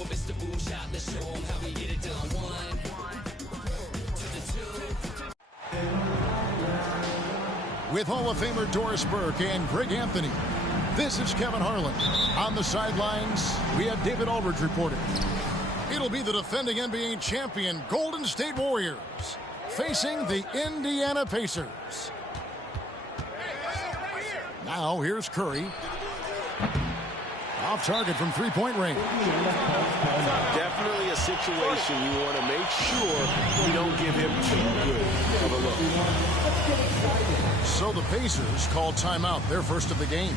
Well, Mr. Bullshot, let's show 'em how we get it done. 1 to the 2. With Hall of Famer Doris Burke and Greg Anthony, this is Kevin Harlan. On the sidelines, we have David Aldridge reporting. It'll be the defending NBA champion Golden State Warriors facing the Indiana Pacers. Now here's Curry. Off target from three-point range. Definitely a situation you want to make sure you don't give him too good of a look. So the Pacers call timeout, their first of the game.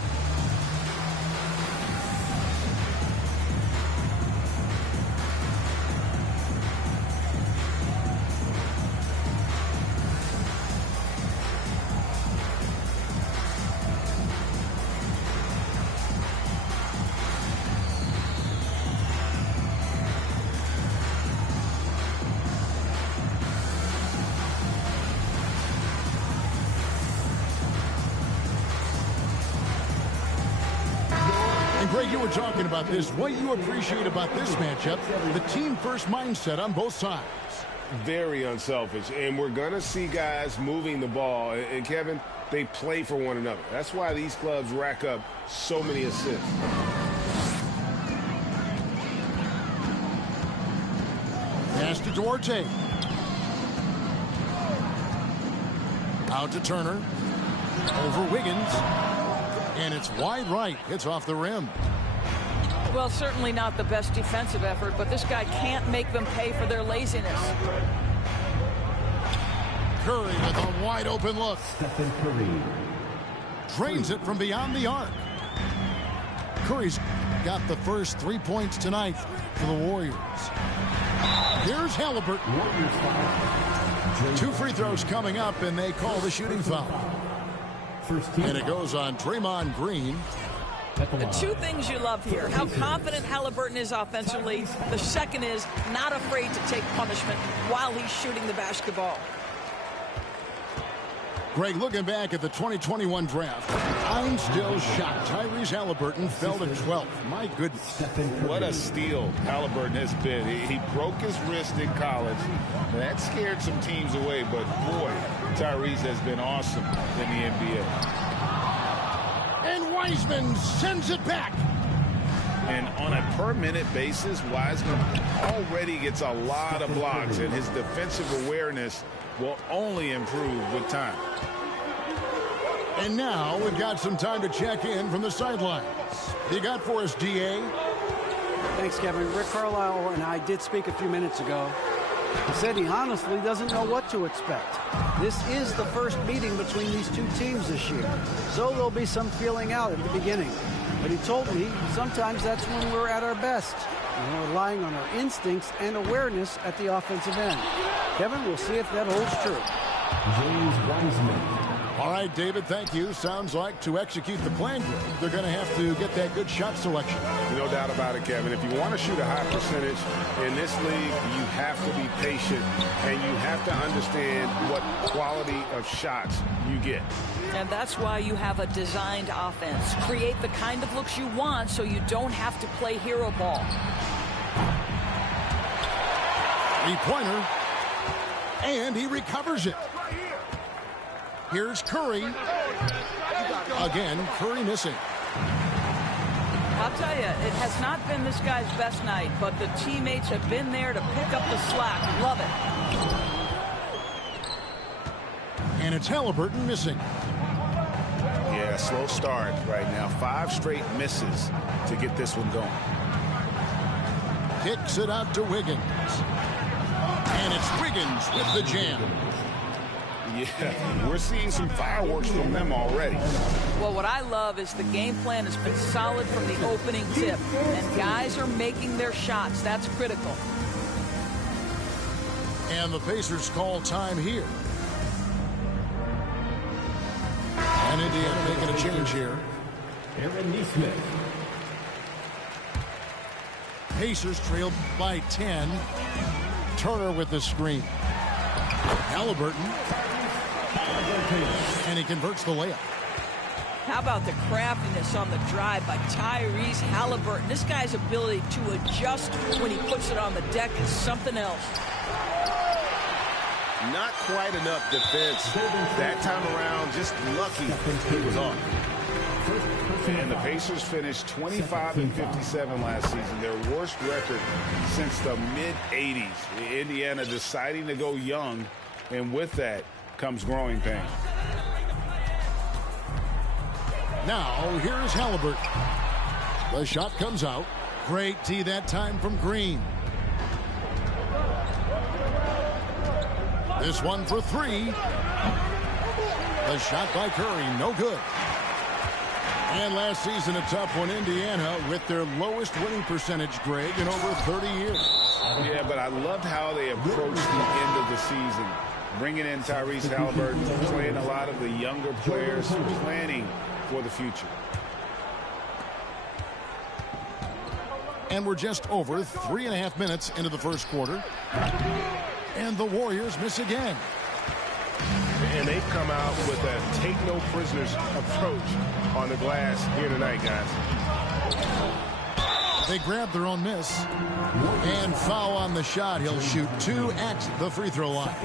Greg, you were talking about this. What you appreciate about this matchup, the team-first mindset on both sides. Very unselfish, and we're going to see guys moving the ball. And, Kevin, they play for one another. That's why these clubs rack up so many assists. Pass to Duarte. Out to Turner. Over Wiggins. And it's wide right. It's off the rim. Well, certainly not the best defensive effort, but this guy can't make them pay for their laziness. Curry with a wide open look. Stephen Curry. Drains it from beyond the arc. Curry's got the first 3 points tonight for the Warriors. Here's Halliburton. 2 free throws coming up, and they call the shooting foul. And it goes on Draymond Green. The 2 things you love here, how confident Halliburton is offensively. The second is not afraid to take punishment while he's shooting the basketball. Greg, looking back at the 2021 draft, I'm still shocked. Tyrese Halliburton fell to 12th. My goodness. What a steal Halliburton has been. He broke his wrist in college. That scared some teams away, but boy, Tyrese has been awesome in the NBA. And Wiseman sends it back. And on a per-minute basis, Wiseman already gets a lot of blocks, and his defensive awareness will only improve with time. And now we've got some time to check in from the sidelines. You got for us, DA? Thanks, Kevin. Rick Carlisle and I did speak a few minutes ago. He said he honestly doesn't know what to expect. This is the first meeting between these 2 teams this year, so there'll be some feeling out at the beginning. But he told me sometimes that's when we're at our best, and we're relying on our instincts and awareness at the offensive end. Kevin, we'll see if that holds true. James Wiseman. All right, David, thank you. Sounds like to execute the plan, they're going to have to get that good shot selection. No doubt about it, Kevin. If you want to shoot a high percentage in this league, you have to be patient, and you have to understand what quality of shots you get. And that's why you have a designed offense. Create the kind of looks you want so you don't have to play hero ball. 3-pointer. And he recovers it. Here's Curry. Again, Curry missing. I'll tell you, it has not been this guy's best night, but the teammates have been there to pick up the slack. Love it. And it's Halliburton missing. Yeah, slow start right now. 5 straight misses to get this one going. Kicks it out to Wiggins. And it's Wiggins with the jam. Yeah, we're seeing some fireworks from them already. Well, what I love is the game plan has been solid from the opening tip, and guys are making their shots. That's critical. And the Pacers call time here. And Indiana making a change here. Aaron Nesmith. Pacers trailed by 10. Turner with the screen. Halliburton. And he converts the layup. How about the craftiness on the drive by Tyrese Halliburton? This guy's ability to adjust when he puts it on the deck is something else. Not quite enough defense that time around. Just lucky he was off. And the Pacers finished 25-57 last season, their worst record since the mid-'80s. Indiana deciding to go young, and with that comes growing pains. Now, here's Halliburton. The shot comes out. Great tee that time from Green. This one for three. The shot by Curry, no good. And last season, a tough one, Indiana, with their lowest winning percentage, Greg, in over 30 years. Yeah, but I loved how they approached the end of the season. Bringing in Tyrese Halliburton, playing a lot of the younger players, planning for the future. And we're just over 3.5 minutes into the first quarter. And the Warriors miss again. And they've come out with a take-no-prisoners approach on the glass here tonight, guys. They grab their own miss. And foul on the shot. He'll shoot 2 at the free throw line.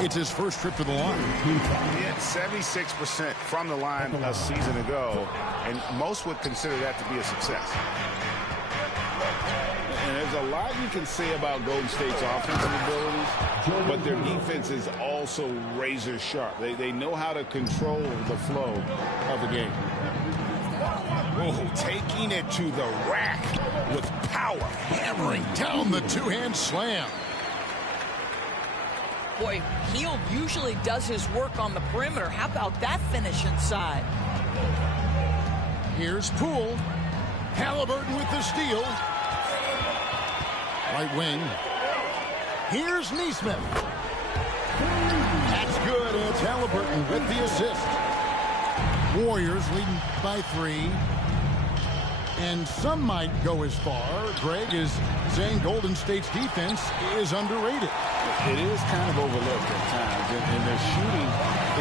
It's his first trip to the line. He had 76% from the line a season ago, and most would consider that to be a success. And there's a lot you can say about Golden State's offensive abilities, but their defense is also razor sharp. They know how to control the flow of the game. Oh, taking it to the rack with power. Hammering down the two-hand slam. Boy, Hield usually does his work on the perimeter. How about that finish inside? Here's Poole. Halliburton with the steal. Right wing. Here's Neesmith. That's good. It's Halliburton with the assist. Warriors leading by 3. And some might go as far, Greg, as saying Golden State's defense is underrated. It is kind of overlooked at times, and their shooting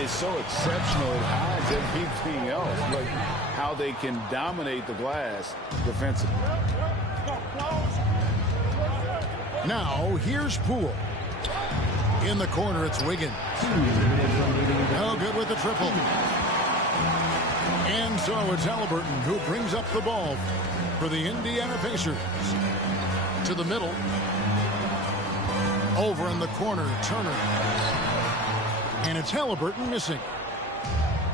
is so exceptional it hides everything else, but how they can dominate the glass defensively. Now, here's Poole. In the corner, it's Wiggins. No good with the triple. And so it's Halliburton who brings up the ball for the Indiana Pacers. To the middle. Over in the corner, Turner. And it's Halliburton missing.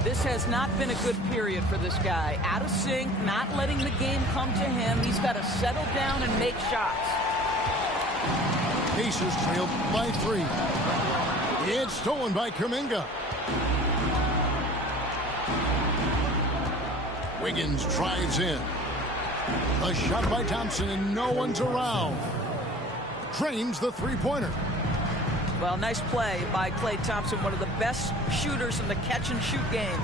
This has not been a good period for this guy. Out of sync, not letting the game come to him. He's got to settle down and make shots. Pacers trailed by 3. It's stolen by Kuminga. Wiggins drives in. A shot by Thompson, and no one's around. Drains the three-pointer. Well, nice play by Klay Thompson, one of the best shooters in the catch-and-shoot game.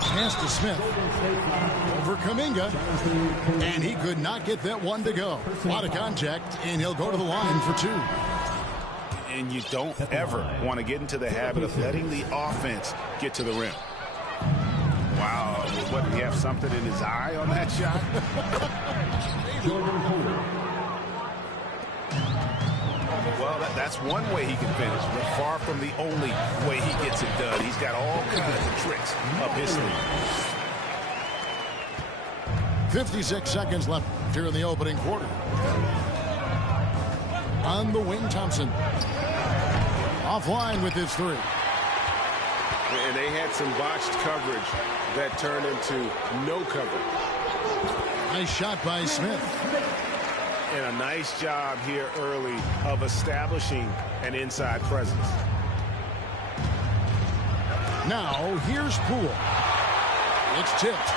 Pass to Smith. Over Kuminga. And he could not get that one to go. A lot of contact, and he'll go to the line for 2. And you don't ever want to get into the habit of letting the offense get to the rim. Wow, what, did he have something in his eye on that shot? Well, that's one way he can finish, but far from the only way he gets it done. He's got all kinds of tricks up his sleeve. 56 seconds left here in the opening quarter. On the wing, Thompson. Offline with his 3. And they had some botched coverage that turned into no coverage. Nice shot by Smith. And a nice job here early of establishing an inside presence. Now, here's Poole. It's tipped.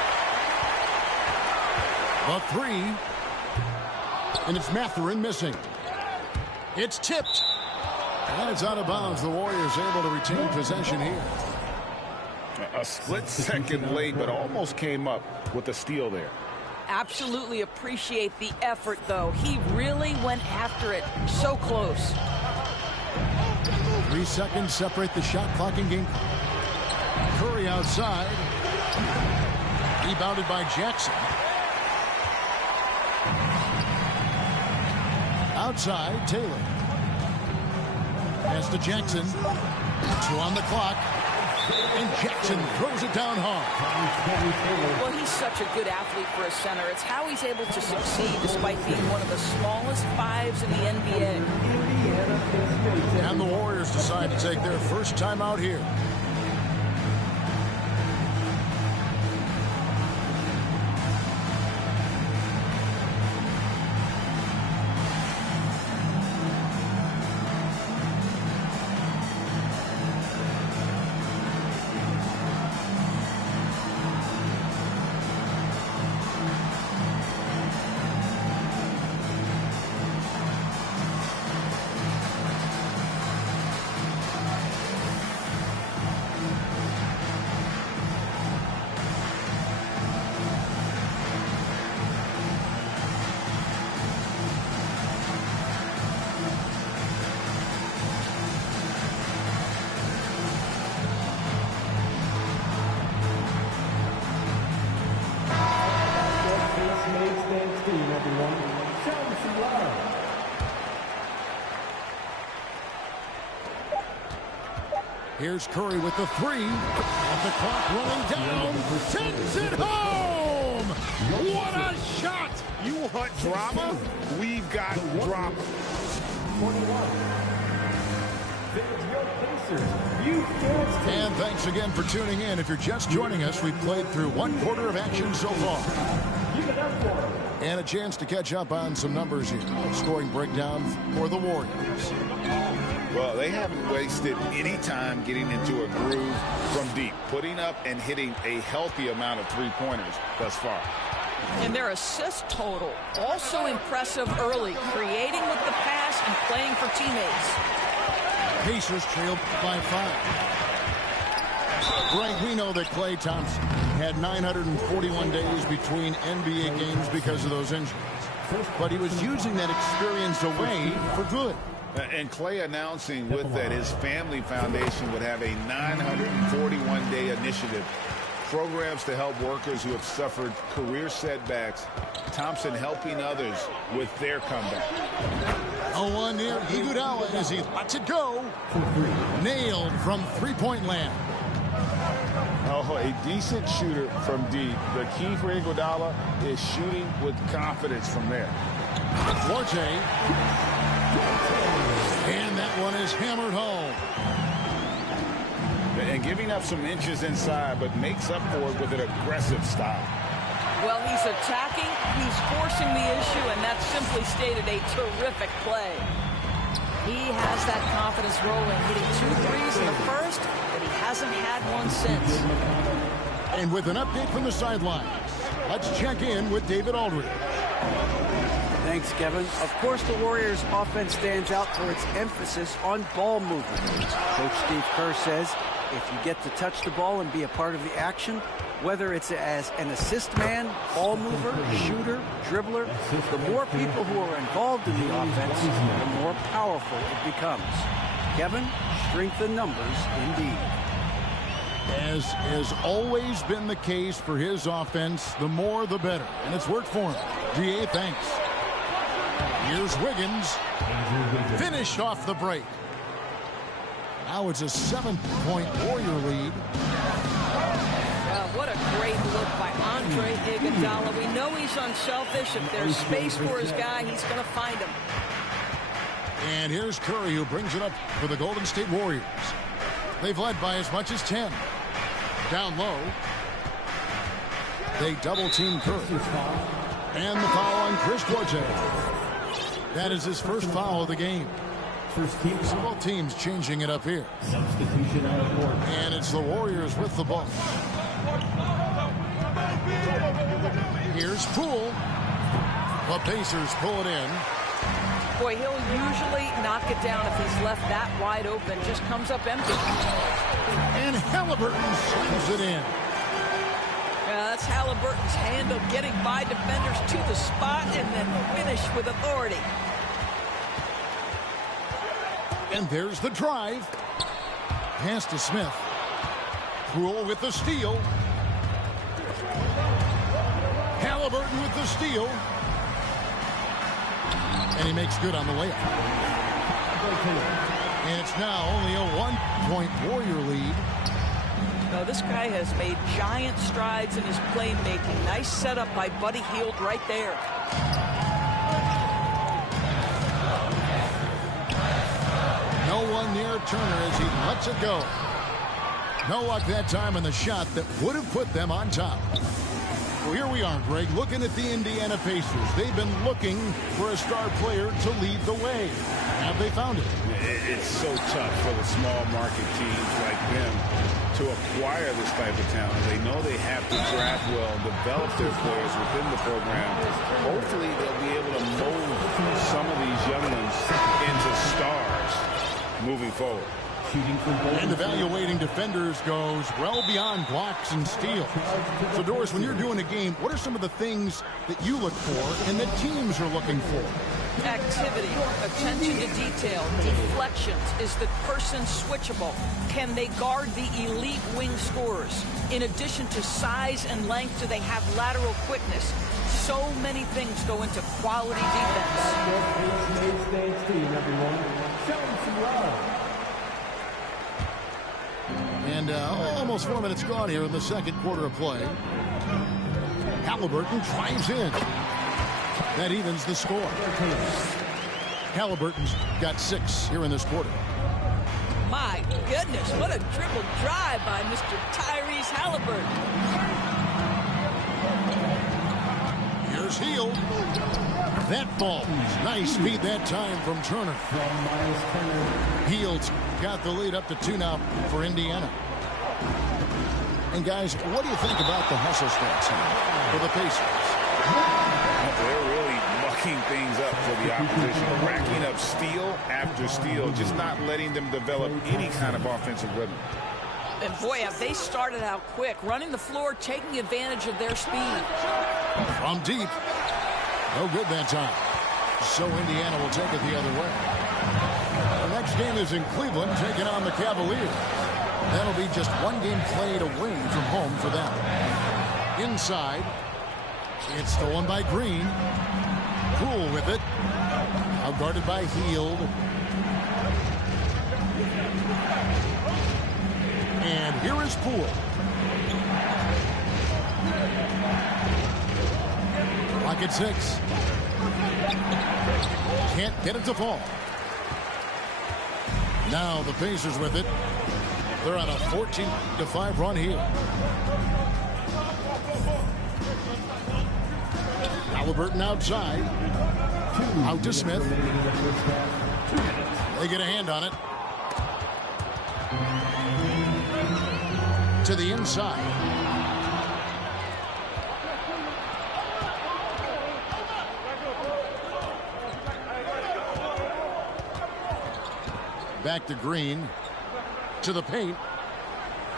The 3. And it's Mathurin missing. It's tipped. And it's out of bounds. The Warriors able to retain possession here. A split second late, but almost came up with a steal there. Absolutely appreciate the effort, though. He really went after it. So close. 3 seconds separate the shot clock and game. Curry outside. Rebounded by Jackson. Outside, Taylor. Pass to Jackson. 2 on the clock. And Jackson throws it down hard. Well, he's such a good athlete for a center. It's how he's able to succeed despite being one of the smallest fives in the NBA. And the Warriors decide to take their first time out here. Here's Curry with the 3. And the clock running down. Sends it home! What a shot! You want drama? We've got drama. 21. And thanks again for tuning in. If you're just joining us, we've played through 1/4 of action so far. And a chance to catch up on some numbers here. Scoring breakdown for the Warriors. Well, they haven't wasted any time getting into a groove from deep, putting up and hitting a healthy amount of three-pointers thus far. And their assist total, also impressive early, creating with the pass and playing for teammates. Pacers trailed by 5. Greg, we know that Klay Thompson had 941 days between NBA games because of those injuries. But he was using that experience away for good. And Klay announcing with that his family foundation would have a 941-day initiative. Programs to help workers who have suffered career setbacks. Thompson helping others with their comeback. 0-1 near Iguodala as he lets it go. Nailed from three-point land. Oh, a decent shooter from deep. The key for Iguodala is shooting with confidence from there. Forte. And that one is hammered home. And giving up some inches inside, but makes up for it with an aggressive style. Well, he's attacking, he's forcing the issue, and that's simply stated a terrific play. He has that confidence rolling, hitting 2 threes in the first, but he hasn't had one since. And with an update from the sidelines, let's check in with David Aldridge. Thanks, Kevin. Of course, the Warriors' offense stands out for its emphasis on ball movement. Coach Steve Kerr says if you get to touch the ball and be a part of the action, whether it's as an assist man, ball mover, shooter, dribbler, the more people who are involved in the offense, the more powerful it becomes. Kevin, strength in numbers indeed. As has always been the case for his offense, the more the better. And it's worked for him. DA, thanks. Here's Wiggins. Finished off the break. Now it's a 7-point Warrior lead. What a great look by Andre Iguodala. We know he's unselfish. If there's space for his guy, he's going to find him. And here's Curry, who brings it up for the Golden State Warriors. They've led by as much as 10. Down low. They double-team Curry. And the foul on Chris Forte. That is his first foul of the game. So both teams changing it up here. Substitution on the court. And it's the Warriors with the ball. Here's Poole. The Pacers pull it in. Boy, he'll usually knock it down if he's left that wide open. Just comes up empty. And Halliburton slams it in. That's Halliburton's handle, getting by defenders to the spot and then finish with authority. And there's the drive. Pass to Smith. Poole with the steal. Halliburton with the steal. And he makes good on the layup. And it's now only a 1-point Warrior lead. No, this guy has made giant strides in his playmaking. Nice setup by Buddy Hield right there. No one near Turner as he lets it go. No luck that time in the shot that would have put them on top. Well, here we are, Greg, looking at the Indiana Pacers. They've been looking for a star player to lead the way. Have they found it? It's so tough for the small market teams like them to acquire this type of talent. They know they have to draft well, develop their players within the program. Hopefully they'll be able to mold some of these young ones into stars moving forward. And evaluating defenders goes well beyond blocks and steals. So, Doris, when you're doing a game, what are some of the things that you look for and that teams are looking for? Activity, attention to detail, deflections. Is the person switchable? Can they guard the elite wing scorers? In addition to size and length, do they have lateral quickness? So many things go into quality defense. And almost 4 minutes gone here in the second quarter of play. Halliburton drives in. That evens the score. Halliburton's got 6 here in this quarter. My goodness, what a dribble drive by Mr. Tyrese Halliburton. Here's Hield. That ball. Nice speed that time from Turner. Hield's got the lead up to 2 now for Indiana. And guys, what do you think about the hustle stats here for the Pacers? They're really mucking things up for the opposition, racking up steal after steal, just not letting them develop any kind of offensive rhythm. And boy, have they started out quick, running the floor, taking advantage of their speed. From deep. No good that time. So Indiana will take it the other way. The next game is in Cleveland, taking on the Cavaliers. That'll be just 1 game played away from home for them. Inside, it's stolen by Green. Poole with it. Now guarded by Hield. And here is Poole. Clock at 6. Can't get it to fall. Now the Pacers with it. They're on a 14-5 run here. Halliburton outside. Out to Smith. They get a hand on it. To the inside. Back to Green. To the paint.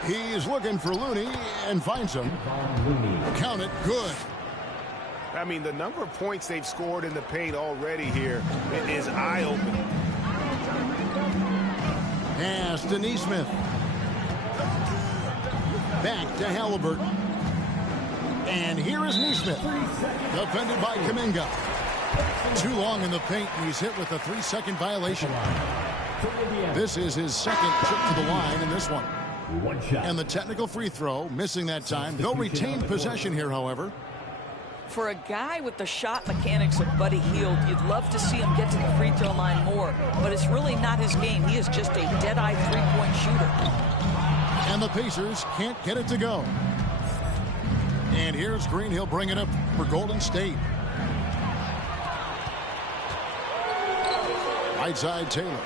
He's looking for Looney and finds him. Count it. Good. I mean, the number of points they've scored in the paint already here is eye-opening. Pass to Nesmith. Back to Halliburton. And here is Nesmith. Defended by Kuminga. Too long in the paint, and he's hit with a 3-second violation. This is his second trip to the line in this one. And the technical free throw, missing that time. They'll retain possession here, however. For a guy with the shot mechanics of Buddy Hield, you'd love to see him get to the free throw line more, but it's really not his game. He is just a dead-eye three-point shooter. And the Pacers can't get it to go. And here's Green. He'll bring it up for Golden State. Right side, Taylor.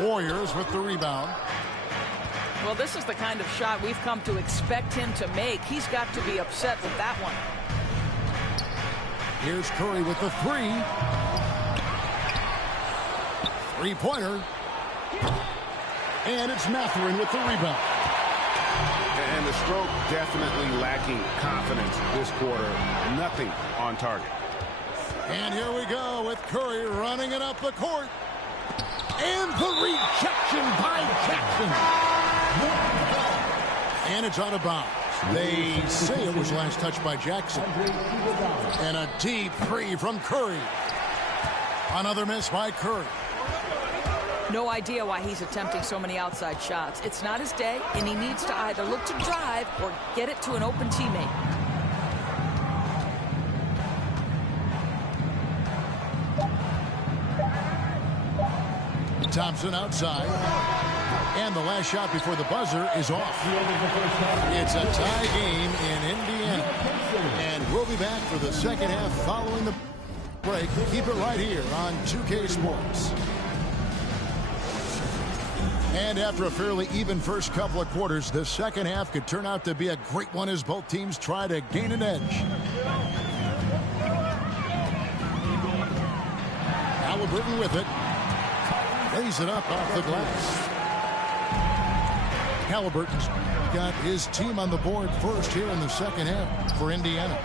Warriors with the rebound. Well, this is the kind of shot we've come to expect him to make. He's got to be upset with that one. Here's Curry with the 3. Three-pointer. And it's Mathurin with the rebound. And the stroke definitely lacking confidence this quarter. Nothing on target. And here we go with Curry running it up the court. And the rejection by Jackson. And it's out of bounds. They say it was last touched by Jackson. And a deep three from Curry. Another miss by Curry. No idea why he's attempting so many outside shots. It's not his day, and he needs to either look to drive or get it to an open teammate. Thompson outside. And the last shot before the buzzer is off. It's a tie game in Indiana. And we'll be back for the second half following the break. Keep it right here on 2K Sports. And after a fairly even first couple of quarters, the second half could turn out to be a great one as both teams try to gain an edge. Halliburton with it. Lays it up off the glass. Halliburton's got his team on the board first here in the second half for Indiana.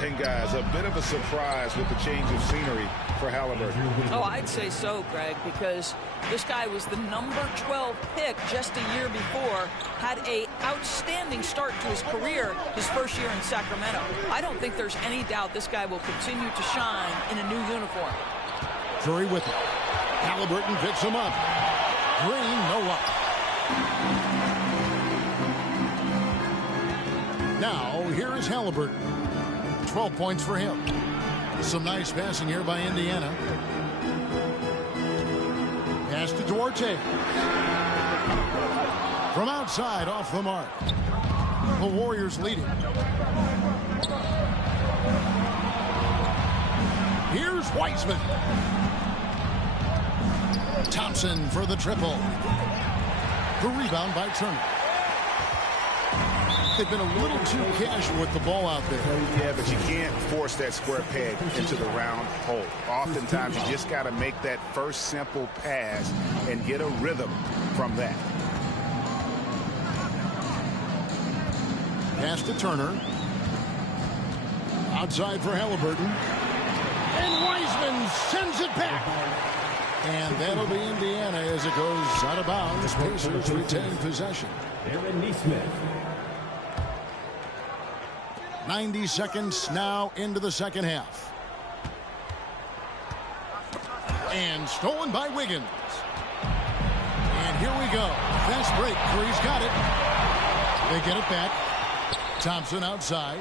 And guys, a bit of a surprise with the change of scenery for Halliburton. Oh, I'd say so, Greg, because this guy was the number 12 pick just a year before, had an outstanding start to his career his first year in Sacramento. I don't think there's any doubt this guy will continue to shine in a new uniform. Curry with it. Halliburton picks him up. Green, no luck. Now, here is Halliburton. 12 points for him. Some nice passing here by Indiana. Pass to Duarte. From outside, off the mark. The Warriors leading. Here's Wiseman. Thompson for the triple. The rebound by Turner. They've been a little too casual with the ball out there. Yeah, but you can't force that square peg into the round hole. Oftentimes, you just got to make that first simple pass and get a rhythm from that. Pass to Turner. Outside for Halliburton. And Wiseman sends it back. And that'll be Indiana as it goes out of bounds. Pacers retain possession. Aaron Nesmith. 90 seconds now into the second half. And stolen by Wiggins. And here we go. Fast break. Curry's got it. They get it back. Thompson outside.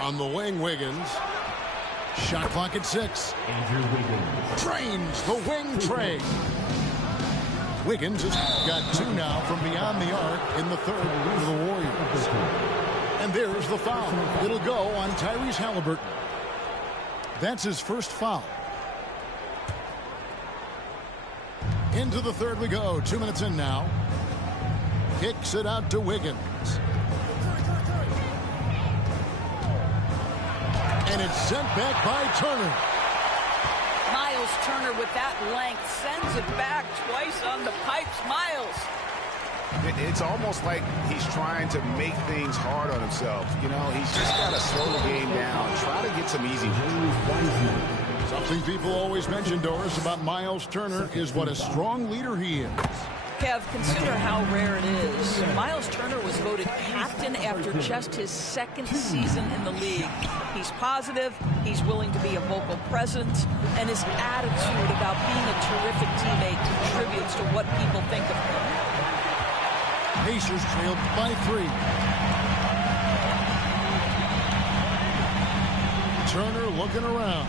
On the wing, Wiggins. Shot clock at 6. Andrew Wiggins. Drains the wing tray. Wiggins has got 2 now from beyond the arc in the third for the Warriors. And there's the foul. It'll go on Tyrese Halliburton. That's his first foul. Into the third we go. 2 minutes in now. Kicks it out to Wiggins. And it's sent back by Turner. Miles Turner with that length sends it back twice on the pipes. Miles. It's almost like he's trying to make things hard on himself. You know, he's just got to slow the game down, try to get some easy. Something people always mention, Doris, about Miles Turner is what a strong leader he is. Kev, consider how rare it is. Miles Turner was voted captain after just his second season in the league. He's positive, he's willing to be a vocal presence, and his attitude about being a terrific teammate contributes to what people think of him. Pacers trailed by 3. Turner looking around.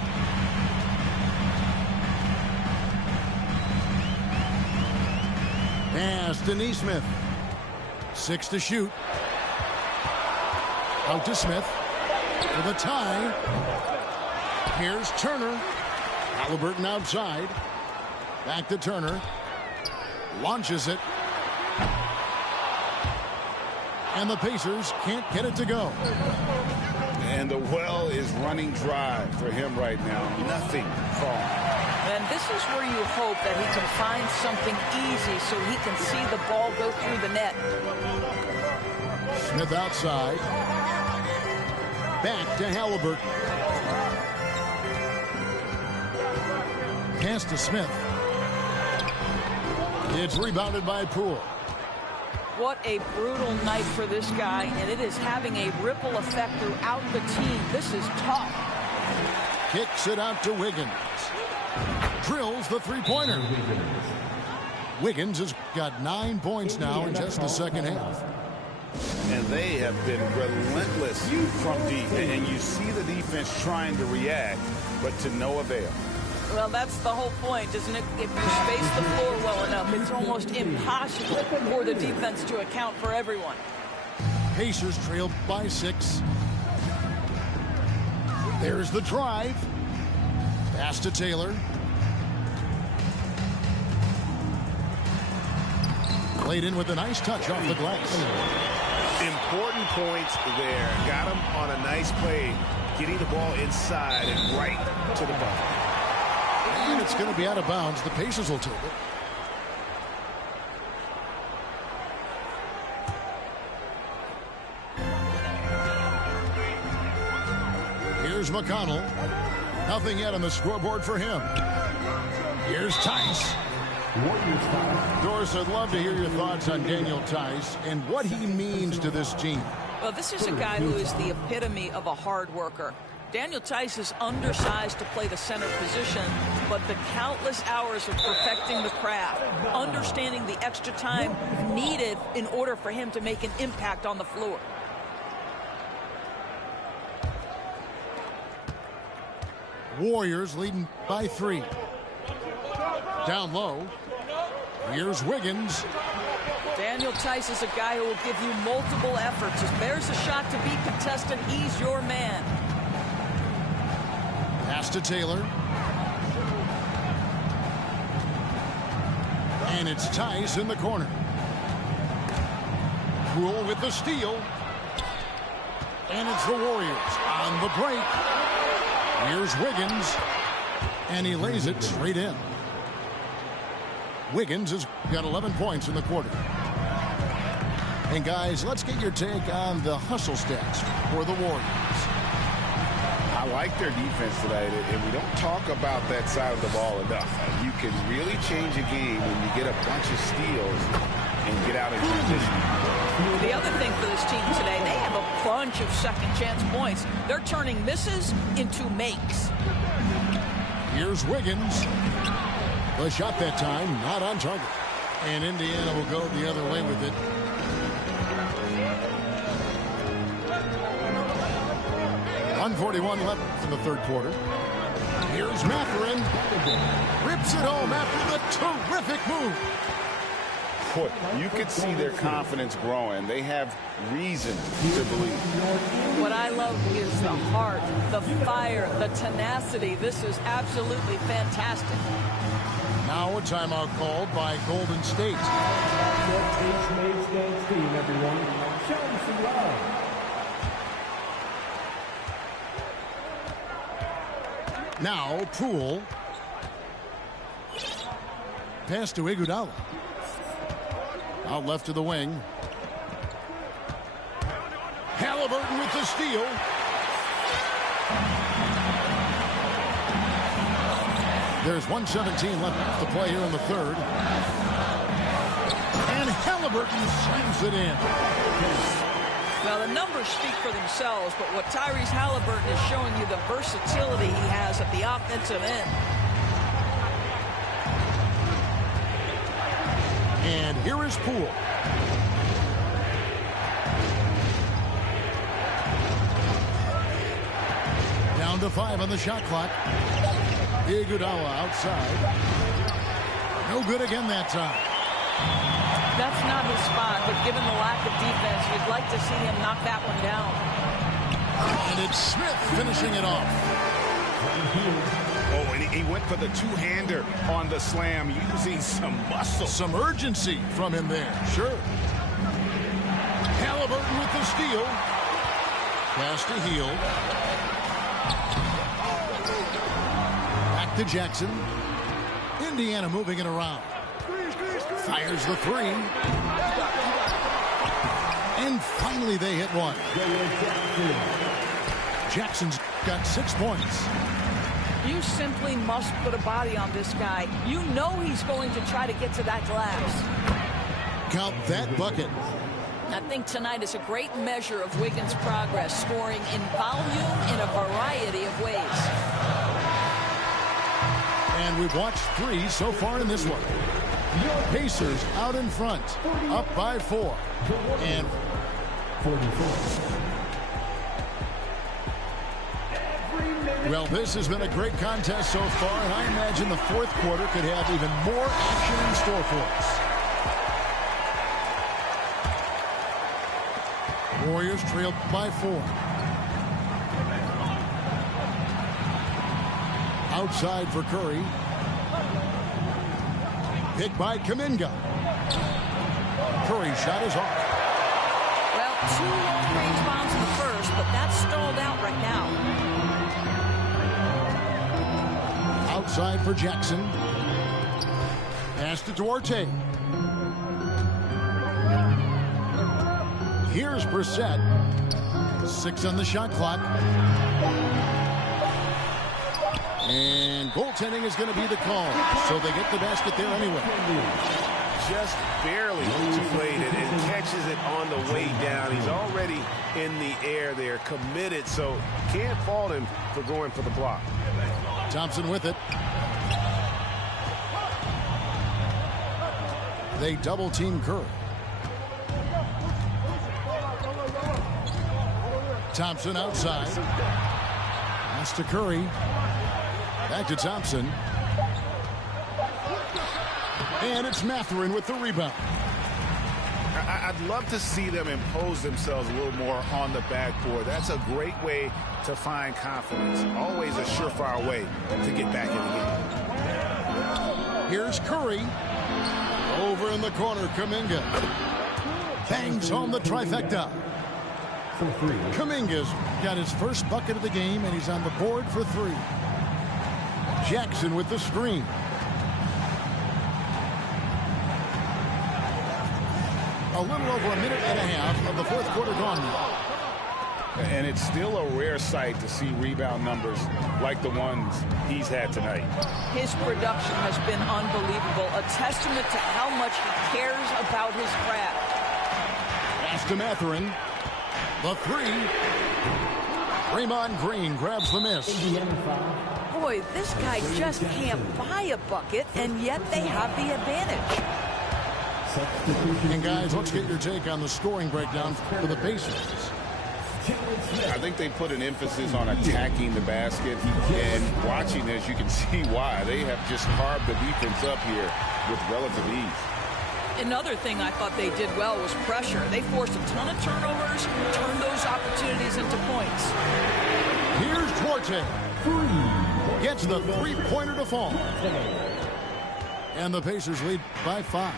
Pass to Nesmith. 6 to shoot. Out to Smith. For the tie. Here's Turner. Halliburton outside. Back to Turner. Launches it. And the Pacers can't get it to go. And the well is running dry for him right now. Nothing falling. And this is where you hope that he can find something easy so he can see the ball go through the net. Smith outside. Back to Halliburton. Pass to Smith. It's rebounded by Poole. What a brutal night for this guy, and it is having a ripple effect throughout the team. This is tough. Kicks it out to Wiggins. Drills the three-pointer. Wiggins has got 9 points now in just the second half. And they have been relentless from deep. And you see the defense trying to react, but to no avail. Well, that's the whole point, isn't it? If you space the floor well enough, it's almost impossible for the defense to account for everyone. Pacers trail by 6. There's the drive. Pass to Taylor. Played in with a nice touch off the glass. Important points there. Got him on a nice play, getting the ball inside and right to the bucket. And it's going to be out of bounds. The Pacers will take it. Here's McConnell. Nothing yet on the scoreboard for him. Here's Tice. Doris, I'd love to hear your thoughts on Daniel Tice and what he means to this team. Well, this is a guy who is the epitome of a hard worker. Daniel Tice is undersized to play the center position, but the countless hours of perfecting the craft, understanding the extra time needed in order for him to make an impact on the floor. Warriors leading by 3. Down low. Here's Wiggins. Daniel Tice is a guy who will give you multiple efforts. If there's a shot to be contested, he's your man. Pass to Taylor. And it's Tice in the corner. Poole with the steal. And it's the Warriors on the break. Here's Wiggins. And he lays it straight in. Wiggins has got 11 points in the quarter. And guys, let's get your take on the hustle stats for the Warriors. I like their defense tonight, and we don't talk about that side of the ball enough. You can really change a game when you get a bunch of steals and get out in transition. The other thing for this team today, they have a bunch of second chance points. They're turning misses into makes. Here's Wiggins. The shot that time, not on target. And Indiana will go the other way with it. .141 left in the third quarter. Here's Mathurin. Rips it home after the terrific move. Boy, you could see their confidence growing. They have reason to believe. What I love is the heart, the fire, the tenacity. This is absolutely fantastic. Now a timeout called by Golden State. Team, everyone. Show them some love. Now Poole. Pass to Iguodala. Out left to the wing. Halliburton with the steal. There's 1:17 left to play here in the third. And Halliburton slams it in. Well, the numbers speak for themselves, but what Tyrese Halliburton is showing you the versatility he has at the offensive end. And here is Poole. Down to 5 on the shot clock. Iguodala outside. No good again that time. That's not his spot, but given the lack of defense, you'd like to see him knock that one down. And it's Smith finishing it off. Oh, and he went for the two-hander on the slam, using some muscle. Some urgency from him there, sure. Halliburton with the steal. Pass to Hield. Back to Jackson. Indiana moving it around. Fires the three. And finally they hit one. Jackson's got 6 points. You simply must put a body on this guy. You know he's going to try to get to that glass. Count that bucket. I think tonight is a great measure of Wiggins' progress, scoring in volume in a variety of ways. And we've watched 3 so far in this one. Pacers out in front, up by 4. And 44. well, this has been a great contest so far, and I imagine the fourth quarter could have even more action in store for us. Warriors trailed by 4. Outside for Curry. Picked by Kuminga. Curry's shot is off. Well, 2 long-range bombs in the first, but that's stalled out right now. Outside for Jackson. Pass to Duarte. Here's Brissett. 6 on the shot clock. And goaltending is going to be the call. So they get the basket there anyway. Just barely too late and catches it on the way down. He's already in the air there, committed, so can't fault him for going for the block. Thompson with it. They double team Curry. Thompson outside. Pass to Curry. Back to Thompson. And it's Mathurin with the rebound. I'd love to see them impose themselves a little more on the backboard. That's a great way to find confidence. Always a surefire way to get back in the game. Here's Curry. Over in the corner, Kuminga. Bangs home the trifecta. Kuminga's got his first bucket of the game, and he's on the board for 3. Jackson with the screen. A little over a minute and a half of the fourth quarter gone now. And it's still a rare sight to see rebound numbers like the ones he's had tonight. His production has been unbelievable, a testament to how much he cares about his craft. Pass to Mathurin. The 3. Draymond Green grabs the miss. Boy, this guy just can't buy a bucket, and yet they have the advantage. And guys, let's get your take on the scoring breakdown for the Pacers. I think they put an emphasis on attacking the basket, and watching this, you can see why. They have just carved the defense up here with relative ease. Another thing I thought they did well was pressure. They forced a ton of turnovers, turned those opportunities into points. Here's Duarte. Gets the 3-pointer to fall. And the Pacers lead by 5.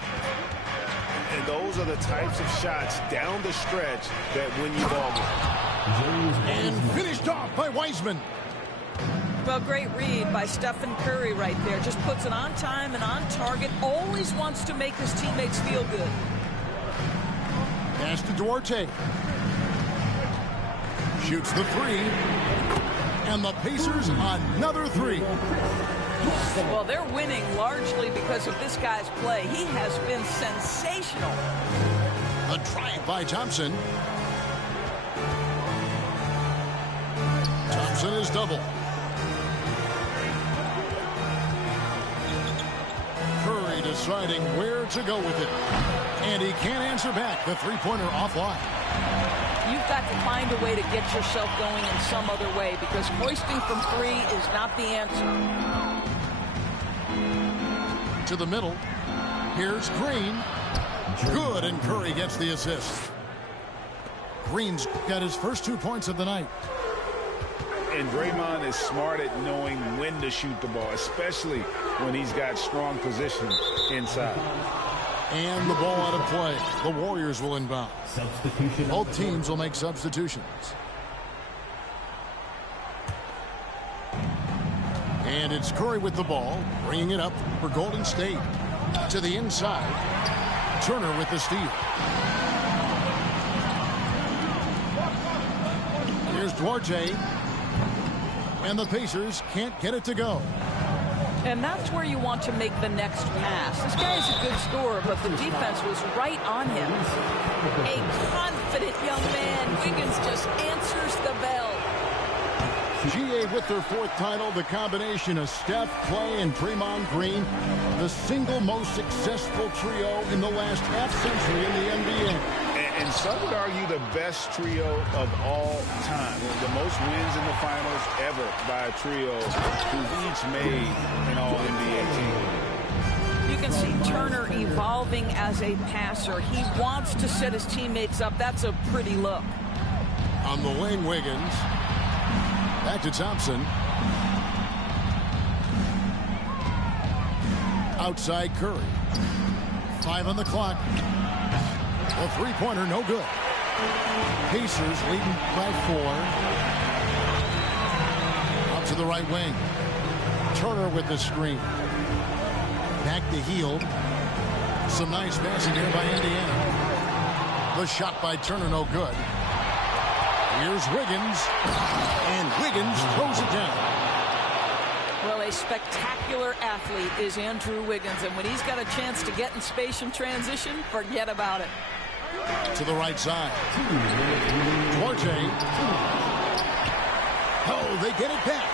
And those are the types of shots down the stretch that win you ball games. And finished off by Wiseman. Well, great read by Stephen Curry right there. Just puts it on time and on target. Always wants to make his teammates feel good. Pass to Duarte. Shoots the 3. And the Pacers another 3. Well, they're winning largely because of this guy's play. He has been sensational. A drive by Thompson. Thompson is double. Curry deciding where to go with it. And he can't answer back. The 3-pointer offline. You've got to find a way to get yourself going in some other way, because hoisting from 3 is not the answer. To the middle. Here's Green. Good, and Curry gets the assist. Green's got his first 2 points of the night. And Draymond is smart at knowing when to shoot the ball, especially when he's got strong position inside. And the ball out of play. The Warriors will inbound. Both teams will make substitutions. And it's Curry with the ball, bringing it up for Golden State. To the inside. Turner with the steal. Here's Duarte. And the Pacers can't get it to go. And that's where you want to make the next pass. This guy is a good scorer, but the defense was right on him. A confident young man. Wiggins just answers the bell. GA with their 4th title, the combination of Steph, Clay, and Draymond Green, the single most successful trio in the last half-century in the NBA. And some would argue the best trio of all time. The most wins in the finals ever by a trio who've each made an All-NBA team. You can see Turner evolving as a passer. He wants to set his teammates up. That's a pretty look. On the wing, Wiggins. Back to Thompson. Outside Curry. 5 on the clock. A three-pointer, no good. Pacers leading by 4. Up to the right wing. Turner with the screen. Back to Hield. Some nice passing here by Indiana. The shot by Turner, no good. Here's Wiggins. And Wiggins throws it down. Well, a spectacular athlete is Andrew Wiggins. And when he's got a chance to get in space and transition, forget about it. To the right side. Duarte. Oh, they get it back.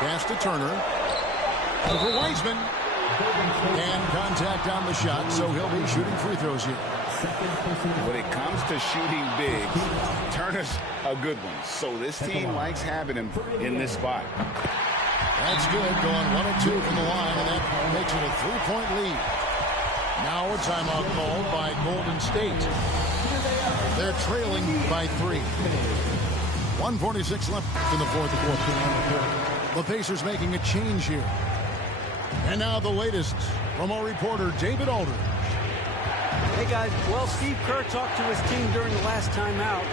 Pass to Turner. Over Wiseman. And contact on the shot, so he'll be shooting free throws here. When it comes to shooting big, Turner's a good one. So this team likes having him in this spot. That's good, going 1 of 2 from the line, and that makes it a 3-point lead. Now a timeout called by Golden State. They're trailing by 3. 1:46 left in the 4th quarter. The Pacers making a change here. And now the latest from our reporter, David Aldridge. Hey, guys. Well, Steve Kerr talked to his team during the last timeout.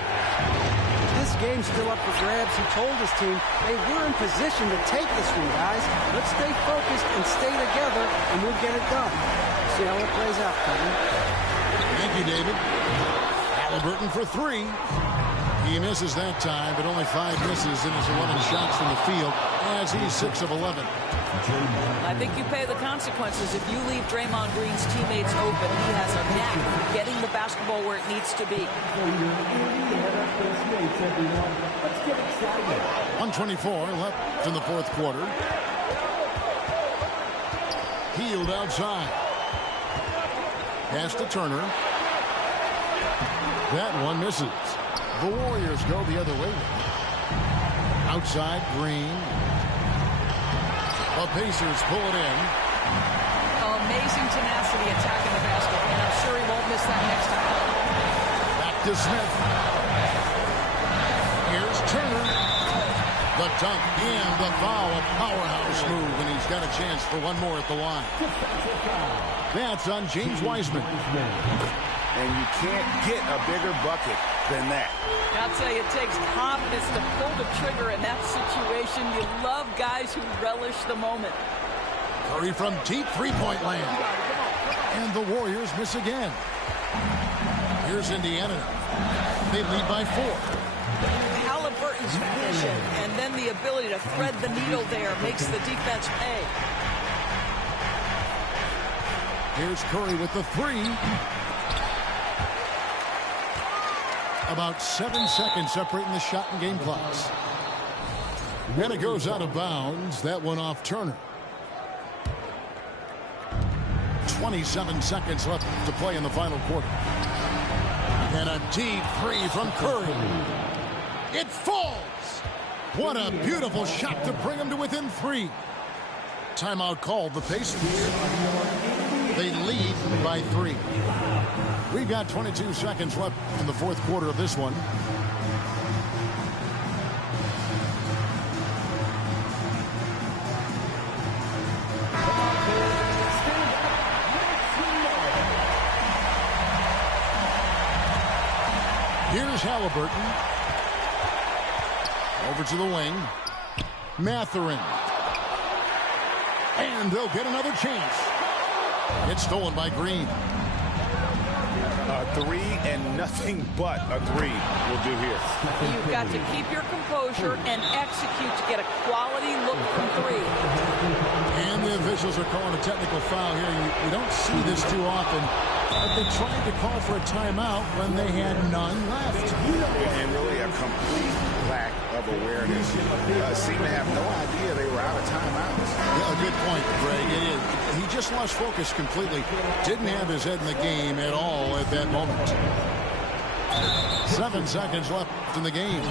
This game's still up for grabs. He told his team, hey, we're in position to take this one, guys. Let's stay focused and stay together, and we'll get it done. See how it plays out, Kevin. Thank you, David. Halliburton for 3. He misses that time, but only 5 misses in his 11 shots from the field as he's 6 of 11. I think you pay the consequences. If you leave Draymond Green's teammates open, he has a knack for getting the basketball where it needs to be. 1:24 left in the 4th quarter. Hield outside. Pass to Turner. That one misses. The Warriors go the other way. Outside, Green. The Pacers pull it in. Amazing tenacity attacking the basket, and I'm sure he won't miss that next time. Back to Smith. Here's Turner. The dunk and the foul, a powerhouse move, and he's got a chance for one more at the line. That's on James Wiseman. And you can't get a bigger bucket than that. I'll tell you, it takes confidence to pull the trigger in that situation. You love guys who relish the moment. Curry from deep three-point land. And the Warriors miss again. Here's Indiana. They lead by 4. Halliburton's vision and then the ability to thread the needle there makes the defense pay. Here's Curry with the 3. About 7 seconds separating the shot and game clocks. And it goes out of bounds. That one off Turner. 27 seconds left to play in the final quarter. And a deep 3 from Curry. It falls. What a beautiful shot to bring him to within 3. Timeout called. The Pacers. They lead by 3. We've got 22 seconds left in the 4th quarter of this one. Here's Halliburton. Over to the wing. Mathurin. And they'll get another chance. It's stolen by Green. A three and nothing but a three will do here. You've got to keep your composure and execute to get a quality look from three. And the officials are calling a technical foul here. You don't see this too often, but they tried to call for a timeout when they had none left. And really a complete lack of awareness. Seemed to have no idea they were out of timeouts. Yeah, a good point, Greg. It is. He just lost focus completely. Didn't have his head in the game at all at that moment. 7 seconds left in the game.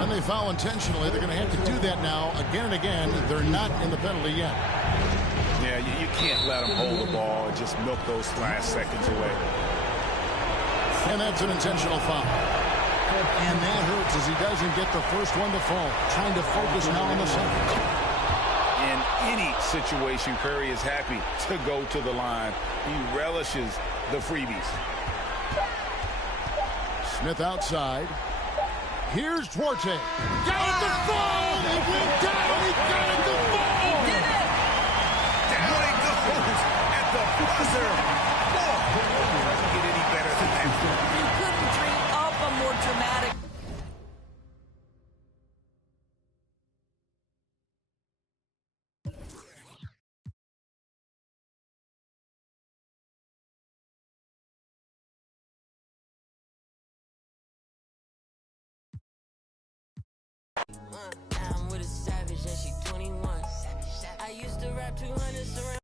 And they foul intentionally. They're going to have to do that now again and again. They're not in the penalty yet. Yeah, you can't let them hold the ball and just milk those last seconds away. And that's an intentional foul. And that hurts as he doesn't get the first one to fall. Trying to focus now on the second. In any situation, Curry is happy to go to the line. He relishes the freebies. Smith outside. Here's Duarte. Got it to fall! It went down! He got it to fall! He did it! Down he goes at the buzzer. Oh, doesn't get any better than that. You couldn't dream up a more dramatic. I'm with a savage and she 21. I used to rap 200 around.